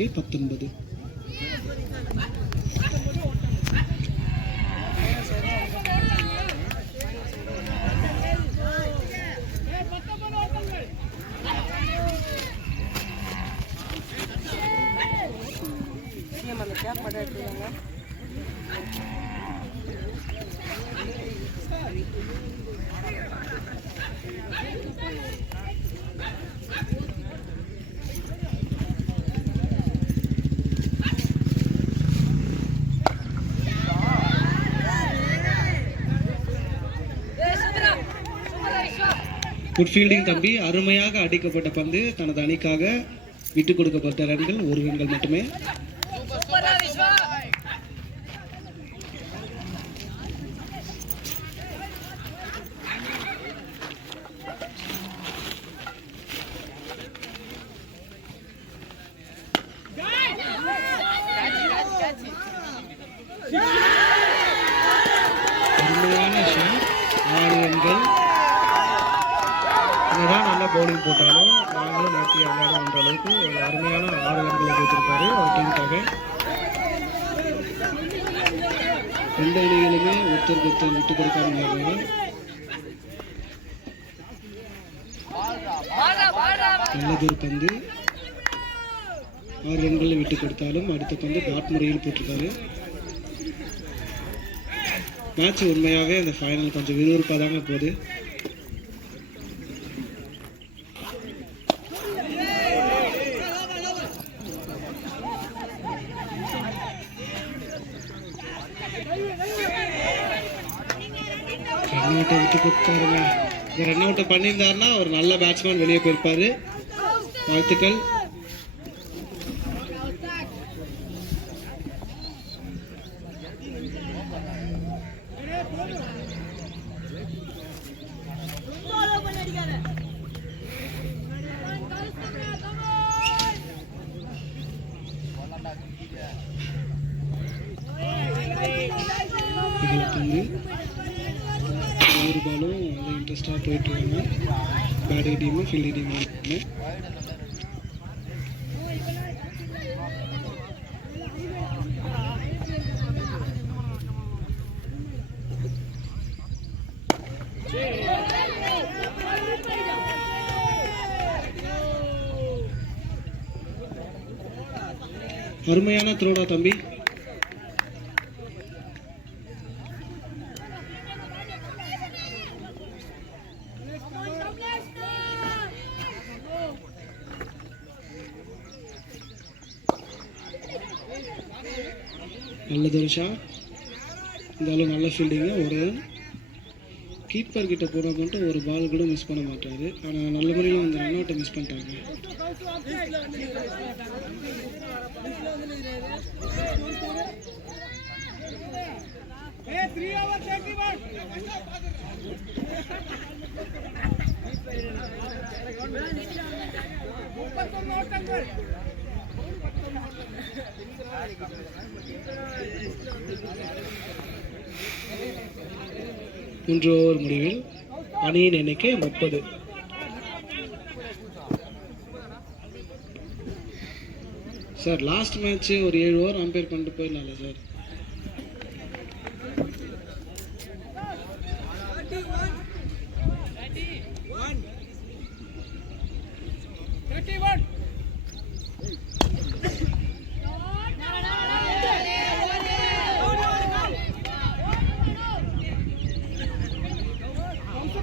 எண்ணிக்கை 19. Good fielding தம்பி, அருமையாக அடிக்கப்பட்ட பந்து தனது அணிக்காக விட்டுக் கொடுக்கப்பட்ட ரன்கள் 1 ரன்கள் மட்டுமே. அருமையான ஷாட், 6 ரன்கள். என்னதான் நல்ல பவுலிங் போட்டாலும் நாங்களும் நேற்று விளையாடுன்ற அளவுக்கு ஒரு அருமையான 6 ரன்களை கொடுத்துருக்காரு அவர் டீமுக்காக. 2 அணிகளுமே ஒருத்தருக்கு விட்டு கொடுக்காம நல்லதொரு பந்து 6 ரன்களை விட்டு கொடுத்தாலும் அடுத்த பந்து டாட் முறையில் போட்டிருக்காரு. மேட்ச் உண்மையாகவே அந்த ஃபைனல் கொஞ்சம் விறுவிறுப்பாக தாங்க போகுது. ரன் அவுட்டை விட்டு கொடுத்தாருங்க. இந்த ரன் அவுட்டை பண்ணியிருந்தாருன்னா ஒரு நல்ல பேட்ஸ்மேன் வெளியே போயிருப்பாரு. வாழ்த்துக்கள். ஒவ்வொரு பாலும் நல்லா இன்ட்ரெஸ்டாக போயிட்டு இருக்காங்க. Batting team fielding team. அருமையான த்ரோடா தம்பி. நல்லதொரு ஷாட், இருந்தாலும் நல்ல ஃபீல்டிங்கு. ஒரு கீப்பர் கிட்ட போனால் மட்டும் ஒரு பால் கூட மிஸ் பண்ண மாட்டாரு. ஆனால் நல்ல முறையில் அந்த ரன் அவுட்டை மிஸ் பண்ணிட்டாங்க. மூன்று ஓவர் முடிவில் அணியின் எண்ணிக்கை 30. சார் லாஸ்ட் மேட்ச் ஒரு 7 ஓவர் அம்பேர் பண்ணிட்டு போயிடலாம்ல சார்?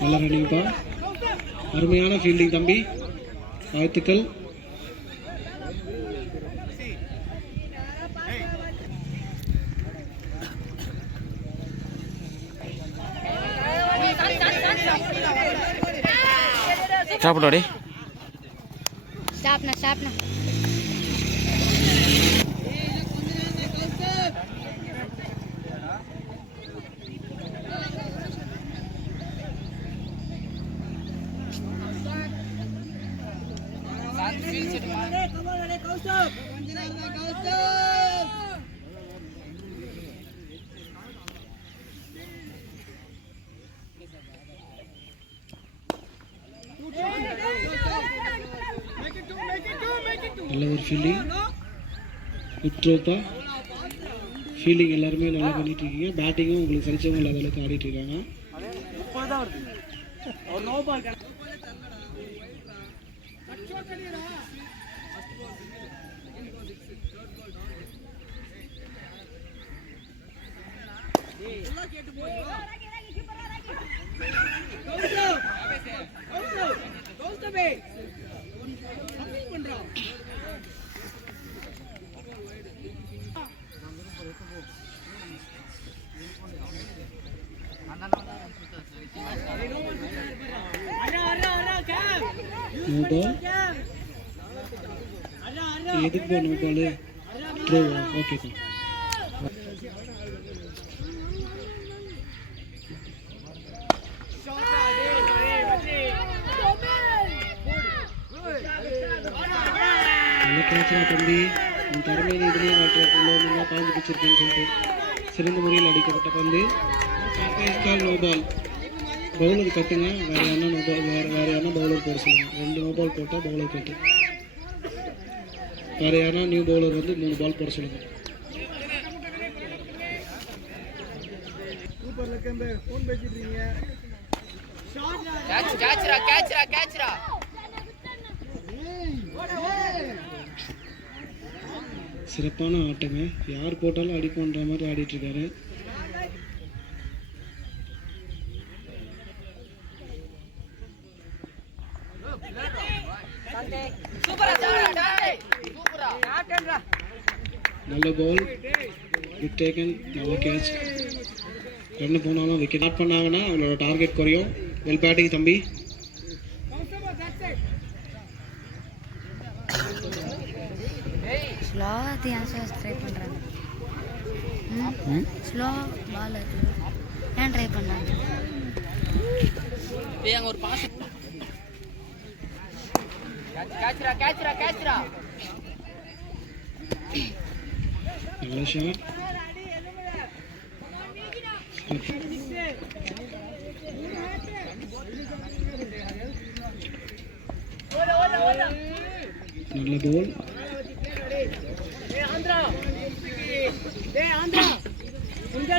நல்ல ரன்னிங்ப்பா, அருமையான ஃபீல்டிங் தம்பி, வாழ்த்துக்கள். சாப்பிடோடி ஸ்டாப்னா ஸ்டாப்னா நல்ல ஒரு ஃபீல்டிங். விட்ரோப்பா ஃபீல்டிங் எல்லாருமே நல்லா பண்ணிட்டு இருக்கீங்க. பேட்டிங்கும் உங்களுக்கு சரிச்சவங்க இல்லாத அளவுக்கு ஆடிட்டு இருக்காங்க. No ball. எதுக்கு போ நோ பால்? த்ரோவா? Okay sir. நல்ல கேட்சா தம்பி, உன் திறமையை இதுலேயே காட்டுறா பாஞ்சு பிடிச்சிருக்கேன்னு சொல்லிட்டு சிறந்த முறையில் அடிக்கப்பட்ட பந்து. No ball. பவுலர் கட்டுங்க. வேறு யாருன்னா நோ பால், வேறு யாருன்னா பவுலர் போட சொல்லுங்கள். 2 நோ பால் போட்டால் பவுலர் கட்டு. வேறு யாருன்னா நியூ பவுலர் வந்து 3 பால் போட சொல்லுங்கள். சிறப்பான ஆட்டங்க. யார் போட்டாலும் அடிப்போன்ற மாதிரி ஆடிட்டு இருக்காரு. நல்ல பால், குட் டேக்கன், நல்ல கேட்ச். ரன் போனாலும் விக்கெட் ஆட் பண்ணாங்கன்னா அவங்களோட டார்கெட் குறையும். வெல் பேட்டிங் தம்பி. ஸ்லோ ட்ரை பண்ணுறாங்க. ஸ்லோ பால் ஏன் ட்ரை பண்ணாங்க? ஒரு பாஸ். நல்ல ஷாட். நல்ல பால்.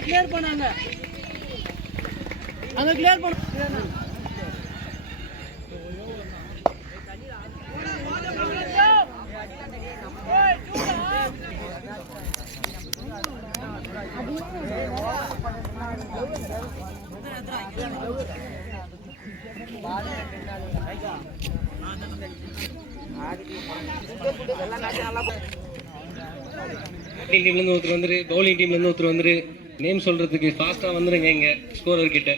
கிளியர் பண்ணாங்க. அங்க கிளியர் பண்ண டீம்லேருந்து ஒருத்தர் வந்துரு, பவுலிங் டீம்லேருந்து ஒருத்தர் வந்துரு. நேம் சொல்கிறதுக்கு ஃபாஸ்ட்டாக வந்துடுங்க இங்கே ஸ்கோரர் கிட்ட.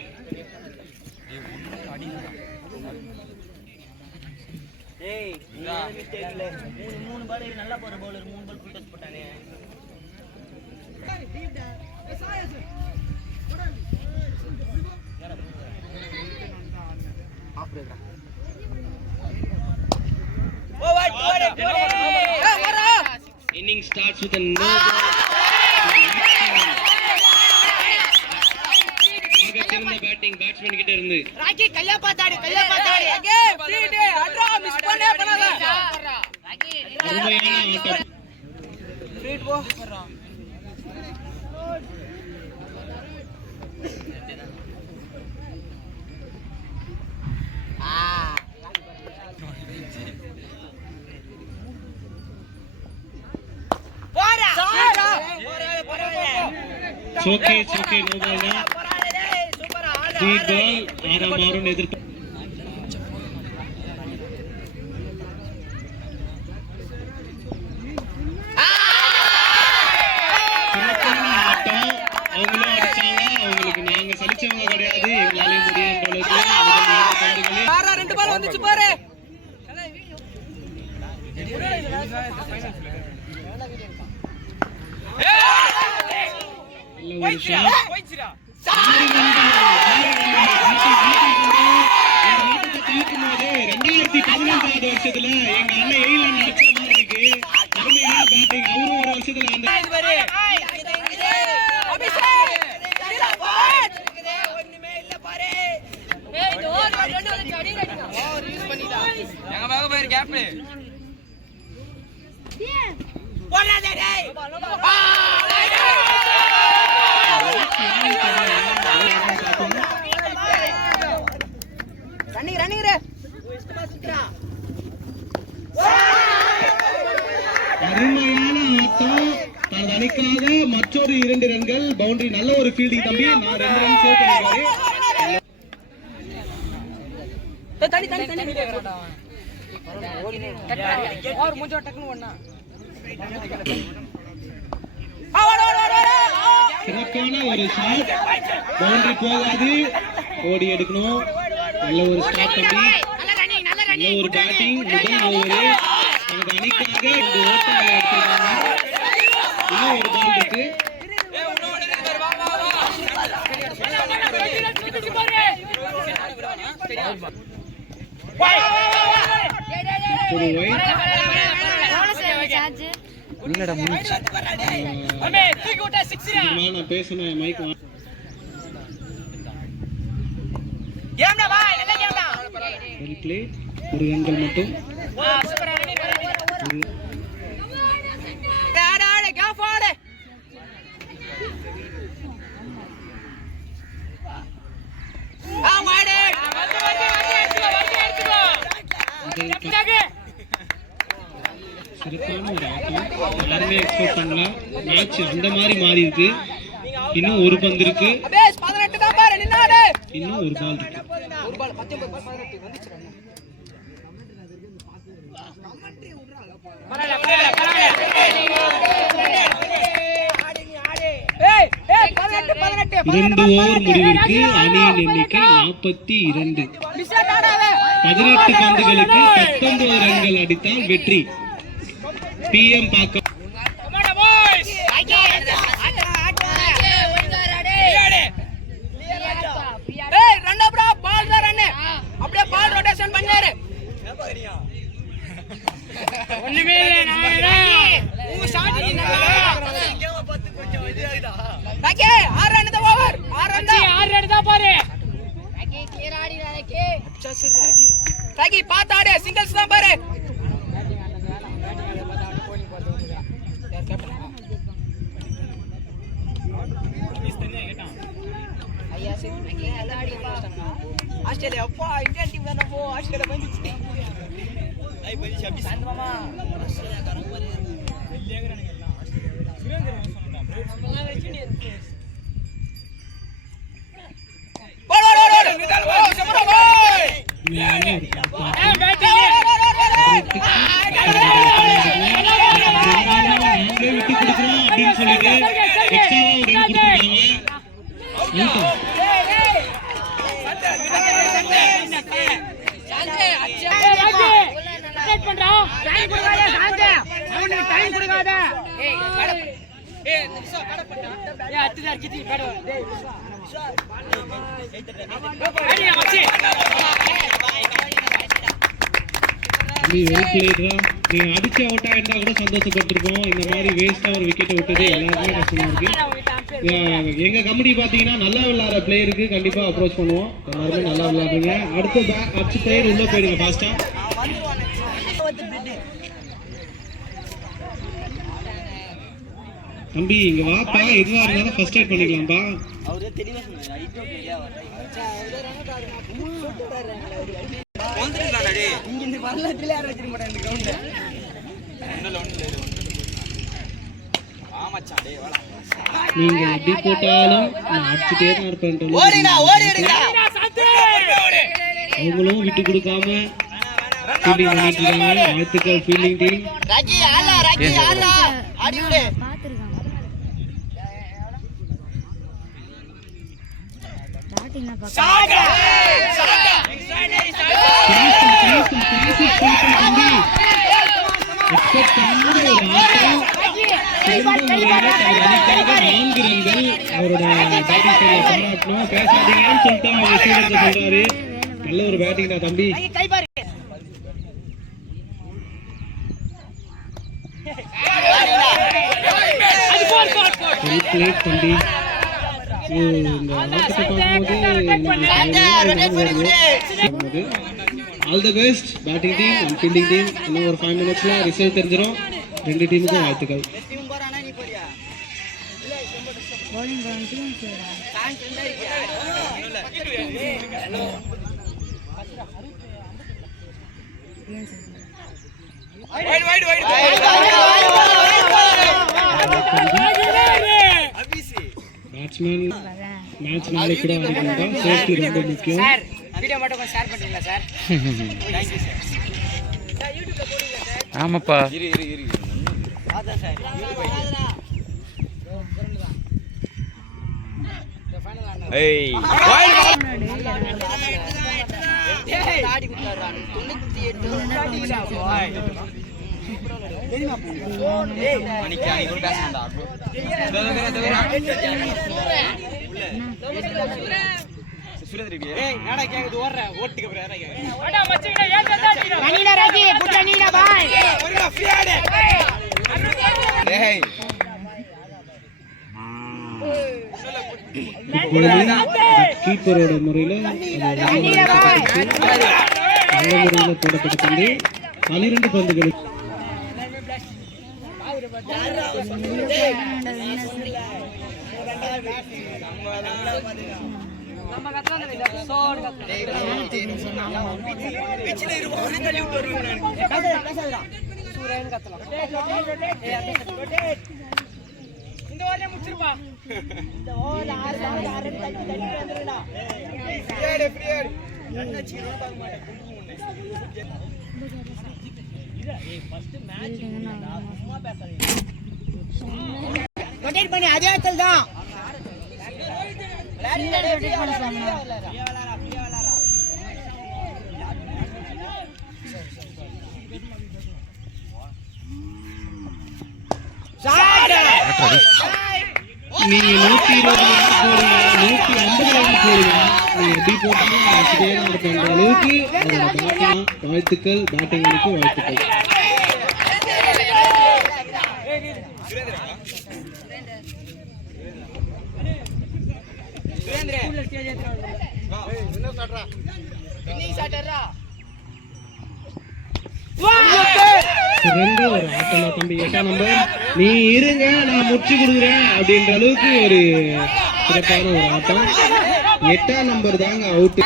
Inning starts with a no ball. சிறந்த பேட்டிங் பேட்ஸ்மேன் கிட்ட இருந்து ராக்கி கையா பாத்தாடி அகே ஃப்ரீ டே அட்ரா மிஸ் பண்ணே பண்ணாத ராக்கி அருமையான ஆட்டம். ஃப்ரீ போ போடா ஓகே நோ பால் தான். Free ball. ஆறாம் எதிர்ப்பு. சிறப்பான ஆட்டம். அவங்களும் அடிச்சாங்க. அவங்களுக்கு நாங்க சலிச்சவங்க கிடையாது. எங்களாலே முடியுன்ற அளவுக்கு ரெண்டு பால் வந்துச்சு பாரு. நல்ல ஒரு ஷாட். போயிச்சுடா. வருஷத்துல எங்க அண்ணன் எயில நடக்கிற மாதிரி இருக்கு. அருமையான பேட்டிங். அவரும் ஒரு வருஷத்துல அந்த போடாதே டேய் ரன்னிங் ரே அருமையான ஆட்டம். தனது அணிக்காக மற்றொரு 2 ரன்கள். பவுண்டரி. நல்ல ஒரு ஃபீல்டிங் தம்பி. நான் 2 ரன் சேவ் பண்ணிருக்காரு. தண்ணி और मुझे टकन ओडना சிறப்பான ஒரு ஷாட். பவுண்டரி போகாது. ஓடி எடுக்கணும். நல்ல ஒரு ஸ்டார்ட் தம்பி. நல்ல ஒரு பேட்டிங். முதல் ஓவர். தனது அணிக்காக இந்த ஓட்டங்களை எடுத்திருக்காங்க. இன்னும் ஒரு பால் இருக்கு. ஒரு வைட். இல்லடா முடிச்சு. நான் பேசுனேன் மைக் கேம்டா பாய் நல்ல கேம்டா வெல் ப்ளே. ஒரு ரன்கள் மட்டும். சூப்பர் ஆடு கேப் ஆடு ஆமாடே சிறப்பான ஒரு ஆட்டம். எல்லாருமே எக்ஸ்பெக்ட் பண்ணலாம். மேட்ச் அந்த மாதிரி மாறி இருக்கு. இன்னும் ஒரு பந்து இருக்கு. அபேஸ் 18 தான் பாரு நின்னாடு. இன்னும் ஒரு பால் இருக்கு. ஒரு பால் 19 பால் 18 வந்துச்சு ரன். ஏய் ஏய் 18 2 ஓவர் முடிவிற்கு அணியின் எண்ணிக்கை 42. 18 பந்துகளுக்கு 19 ரன்கள் அடித்தால் வெற்றி. PM பாக்கம். ஏய் ரன் அப்ரா பால் தான் ரன். அப்படியே பால் ரொட்டேஷன் பண்ணாரு. ஒண்ணுமே இல்ல நாயரா. ஊ ஷாட் நல்லா. பாக்கே 6 ரன் தான் ஓவர். 6 ரன் தான் பாரு. பாக்கே கிளியர் ஆடிடா பாக்கே. அச்சா சரி அடி. பாக்கே பாத்து ஆடு சிங்கிள்ஸ் தான் பாரு. ஆஸ்திரேலியா அப்பா இந்தியன் டீம் தான போ ஆஸ்திரேலியா வந்துச்சு ஐ பரி ஷாபி சாந்த மாமா ஆஸ்திரேலியா காரங்க பாரு வெள்ளையங்கறானே எல்லாம் ஆஸ்திரேலியா சுரேந்திரன் சொன்னடா நம்மலாம் வெச்சினே இருக்கு ஓடு நிதால் ஓ சமரா பாய் ஏ பேட்டிங் நாங்களே விட்டு கொடுக்குறோம் அப்படின்னு சொல்லிட்டு எக்ஸ்ட்ராவா ஒரு ரன் கொடுத்துருக்காங்க. நீங்க அடிச்ச அவுட்டா இருந்தா கூட சந்தோஷப்பட்டிருக்கோம். இந்த மாதிரி வேஸ்டா ஒரு விக்கெட்டை விட்டது எல்லாருக்குமே கஷ்டமா இருக்கு. எங்க கம்பெனி பாத்தீங்கன்னா நல்லா விளையாடுற பிளேயருக்கு கண்டிப்பா அப்ரோச் பண்ணுவோம். எல்லாருமே நல்லா விளையாடுங்க. அடுத்த அடிச்சு பிளேயர் உள்ள போயிடுங்க ஃபாஸ்டா. தம்பி இங்க வாப்பா. எதுவா இருந்தாலும் ஃபர்ஸ்ட் எய்ட் பண்ணிக்கலாம்பா. அவரே தெளிவா சொன்னாரு ஐட்டோ பிளேயா வர வந்துட்டானே டேய் இங்க இந்த வரலத்திலே யார வச்சிர மாட்டேன் இந்த கிரவுண்ட்ல ஒண்ணல ஆமாச்சான் டேய் வாடா நீங்க எப்படி போட்டாலும் நான் அடிச்சிட்டே தான் இருப்பேன். ஓடிடா அவங்களும் விட்டு கொடுக்காம ஃபீல்டிங் பண்ணிட்டு இருக்காங்க. வாழ்த்துக்கள் ஃபீல்டிங் டீம். ராஜி ஆலா ஆடி விடு பேசாதீங்கன்னு சொல்லிட்டு சொல்றாரு. நல்ல ஒரு பேட்டிங் தான் தம்பி. தம்பி இந்த ஆட்டத்தை பார்க்கும்போது all the best batting team and fielding team. இன்னும் ஒரு 5 மினிட்ஸ்ல ரிசல்ட் தெரிஞ்சிடும். ரெண்டு டீமுக்கும் வாழ்த்துக்கள். டீம் போறானா நீ போறியா? bowling போறோம் டீம் சேரா டான்ஸ் இருந்தா இருக்கியா? ஹலோ டீம் சேரா வைட் அபிசி பேட்ஸ்மேன் மேட்ச் நாளைக்கு கூட ஆடிக்கலாம். சேஃப்டி ரொம்ப முக்கியம். சார் வீடியோ மட்டும் கொஞ்சம் ஷேர் பண்றீங்களா sir? Thank you sir. Sir யூடியூப்ல போடுங்க சார். ஆமாப்பா. அதான் சார். ஏய் ஆடி குடுறான் 98 பாய் மணிக்கா நீ கூட பேசணும்டா ஏய் நாடா கேக்குது ஓடுற ஓட்டுக்கு அப்புறம் யாரா கேக்குது அடா மச்சிங்கடா ஏத்தடா நீடா ராஜி புட்டா நீடா பாய் ஒருங்க ஃபியாடே ஏய் கீப்பரோட முறையில் நல்ல முறையில் போடப்பட்ட பந்து 12 பந்துகள். நம்ம கத்தறத இல்ல சோடு பிச்சில இரு ஒரு தள்ளி விட்டு வருவேன் பேசாதடா சூரன் கத்தலாம் இந்த ஓவர்ல முடிச்சிருப்பா இந்த ஓவர்ல 6 தள்ளி வந்துறடா ஃப்ரீயர் என்ன சீரோ தாங்க மாட்டேன் ஏய் ஃபர்ஸ்ட் மேட்ச் சும்மா பேசாதீங்க ரொட்டேட் பண்ணி அதே இடத்துல தான் ரொட்டேட் பண்ண சொன்னா நீங்க 120 போடுங்க, 150 போடுங்க, நீங்க எப்படி போட்டாலும் வச்சுட்டே தான் இருப்பேன். அந்த அளவுக்கு வாழ்த்துக்கள். பேட்டிங்களுக்கு வாழ்த்துக்கள். சிறந்த ஒரு ஆட்டமா தம்பி. 8ஆம் நம்பர் நீ இருங்க நான் முடிச்சு கொடுக்குறேன் அப்படின்ற அளவுக்கு ஒரு சிறப்பான ஒரு ஆட்டம். 8ஆம் நம்பர் தாங்க out.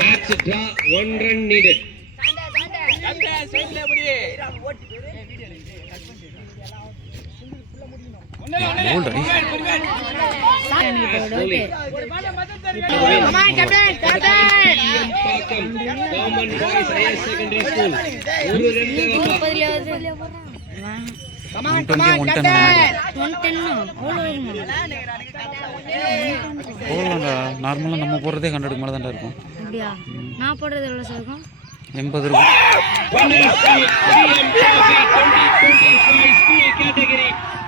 Match draw, 1 run needed. Government Boys Higher Secondary School. நார்மலாக நம்ம போடுறதே 100 மேலே தான் இருக்கும். நான் போடுறது எவ்வளோ இருக்கும்? 80 இருக்கும்.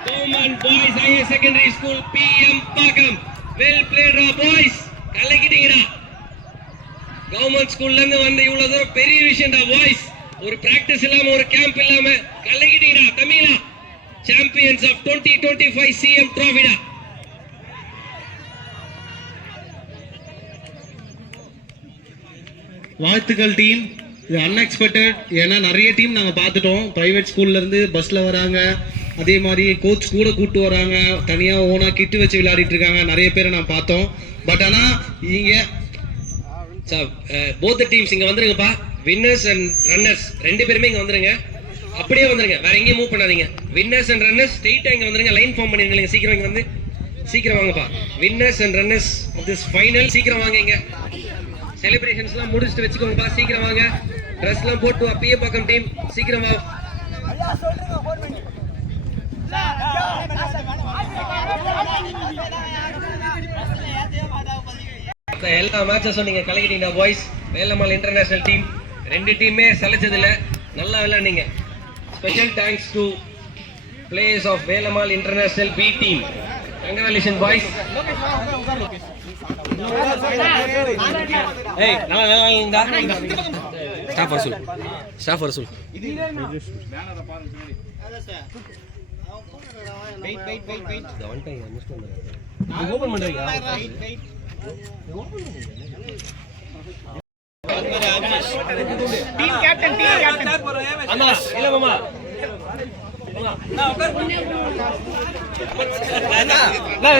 Government Boys Higher Secondary School PM Pakam. Well played boys. கலக்கிட்டீங்கடா. கவர்மெண்ட் ஸ்கூல்ல இருந்து வந்து இவ்வளவு தூரம் பெரிய விஷயம்டா boys. ஒரு பிராக்டிஸ் இல்லாம ஒரு கேம்ப் இல்லாம கலக்கிட்டீங்கடா தமிழா. சாம்பியன்ஸ் ஆஃப் 2025 CM Trophy-டா. வாழ்த்துக்கள் டீம். இது அன்எக்ஸ்பெக்டட். ஏன்னா நிறைய டீம் நாங்கள் பார்த்துட்டோம். ப்ரைவேட் ஸ்கூல்லேருந்து பஸ்ஸில் வராங்க, அதே மாதிரி கோச் கூட கூப்பிட்டு வராங்க, தனியாக ஓனாக கிட்டு வச்சு விளையாடிட்டு இருக்காங்க. நிறைய பேரை நான் பார்த்தோம். பட் ஆனால் இங்கே போத் டீம்ஸ் இங்கே வந்துருங்கப்பா. வின்னர்ஸ் அண்ட் ரன்னர்ஸ் 2 பேருமே இங்கே வந்துருங்க. அப்படியே வந்துருங்க, வேற எங்கேயும் மூவ் பண்ணாதீங்க. வின்னர்ஸ் அண்ட் ரன்னர்ஸ் ஸ்ட்ரெயிட்டாக இங்கே வந்துருங்க. லைன் ஃபார்ம் பண்ணிருங்க. சீக்கிரம் இங்கே வந்து சீக்கிரம் வாங்கப்பா. Winners and runners of this final சீக்கிரம் வாங்க. இங்கே செலிப்ரேஷன்ஸ்லாம் முடிச்சுட்டு வச்சுக்கோங்கப்பா. சீக்கிரம் வாங்க. ட்ரெஸ்லாம் போட்டு அப்பயே பக்கம் டீம் சீக்கிரம் வா. எல்லா மேட்சஸும் நீங்க கலக்கிட்டீங்க பாய்ஸ். வேலம்மாள் இன்டர்நேஷனல் டீம் 2 டீமே சலைச்சதில்ல, நல்லா விளையாடுங்க. Special thanks to players of Velammal international B team. Congratulation boys. ஏய் நல்லா ஸ்டாஃப் வர சொல் ஓபன் பண்றீங்க டீம் கேப்டன் இல்ல மாமா நான்